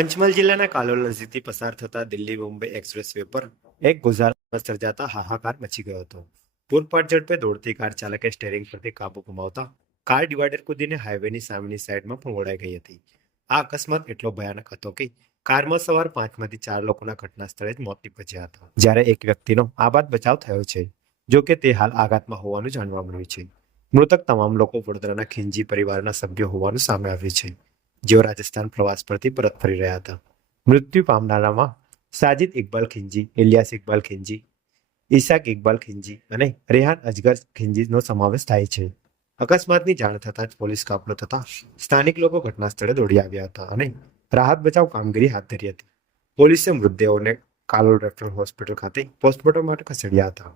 પંચમહાલ જિલ્લાના કાલોલ નજીકથી પસાર થતા દિલ્હી મુંબઈ એક્સપ્રેસ વે પર એક ગોઝારા સર્જાતા હાહાકાર મચી ગયો હતો. પૂરપાટ ઝડપે દોડતી કાર ચાલકે સ્ટેરિંગ પરથી કાબુ ગુમાવતા કાર ડિવાઈડર કૂદીને હાઈવેની સામેની સાઈડમાં ફંગોળાઈ ગઈ હતી. આ અકસ્માત એટલો ભયાનક હતો કે કારમાં સવાર 5માંથી 4 લોકોના ઘટના સ્થળે જ મોત નીપજ્યા હતા, જ્યારે એક વ્યક્તિનો આબાદ બચાવ થયો છે. જો કે તે હાલ આઘાતમાં હોવાનું જાણવા મળ્યું છે. મૃતક તમામ લોકો વડોદરાના ખીંજી પરિવારના સભ્યો હોવાનું સામે આવ્યું છે, જેઓ રાજસ્થાન પ્રવાસ પરથી પરત ફરી રહ્યા હતા. મૃત્યુ પામનારામાં સાજિદ ઇકબાલ ખિંજી, ઇલિયાસ ઇકબાલ ખિંજી, ઈશાક ઇકબાલ ખિંજી અને રેહાન અજગર ખિંજીનો સમાવેશ થાય છે. અકસ્માતની જાણ થતાં જ પોલીસ કાફલો તથા સ્થાનિક લોકો ઘટના સ્થળે દોડી આવ્યા હતા અને રાહત બચાવ કામગીરી હાથ ધરી હતી. પોલીસે મૃતદેહોને કાલોલ રેફરલ હોસ્પિટલ ખાતે પોસ્ટમોર્ટમ માટે ખસેડ્યા હતા.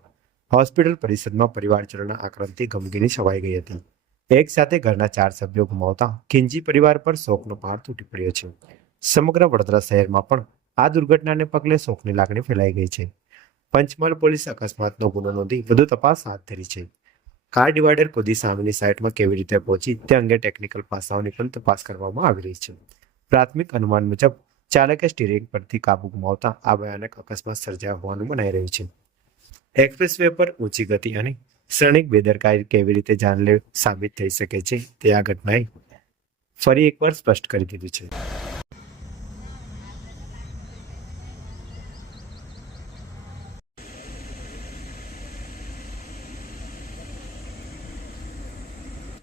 હોસ્પિટલ પરિસરમાં પરિવારજનોના આક્રમણથી ગમગીની છવાઈ ગઈ હતી. એક સાથે ઘરના 4 સભ્યો ગુમાવતા ખિંજી પરિવાર પર શોકનો પહાડ તૂટી પડ્યો છે. સમગ્ર વડોદરા શહેરમાં પણ આ દુર્ઘટનાને પગલે શોકની લાગણી ફેલાઈ ગઈ છે. પંચમહાલ પોલીસ અકસ્માતનો ગુનો નોંધી વધુ તપાસ હાથ ધરી છે. કાર ડિવાઈડર કૂદી સામેની સાઈડમાં કેવી રીતે પહોંચી તે અંગે ટેકનિકલ પાસાઓની પણ તપાસ કરવામાં આવી રહી છે. પ્રાથમિક અનુમાન મુજબ ચાલકે સ્ટીરિંગ પરથી કાબુ ગુમાવતા આ ભયાનક અકસ્માત સર્જાયો હોવાનું મનાઈ રહ્યું છે. એક્સપ્રેસ વે પર ઊંચી ગતિ અને ક્ષણિક બેદરકારી કેવી રીતે જાનલેવા સાબિત થઈ શકે છે તે આ ઘટનાએ ફરી એકવાર સ્પષ્ટ કરી દીધું છે.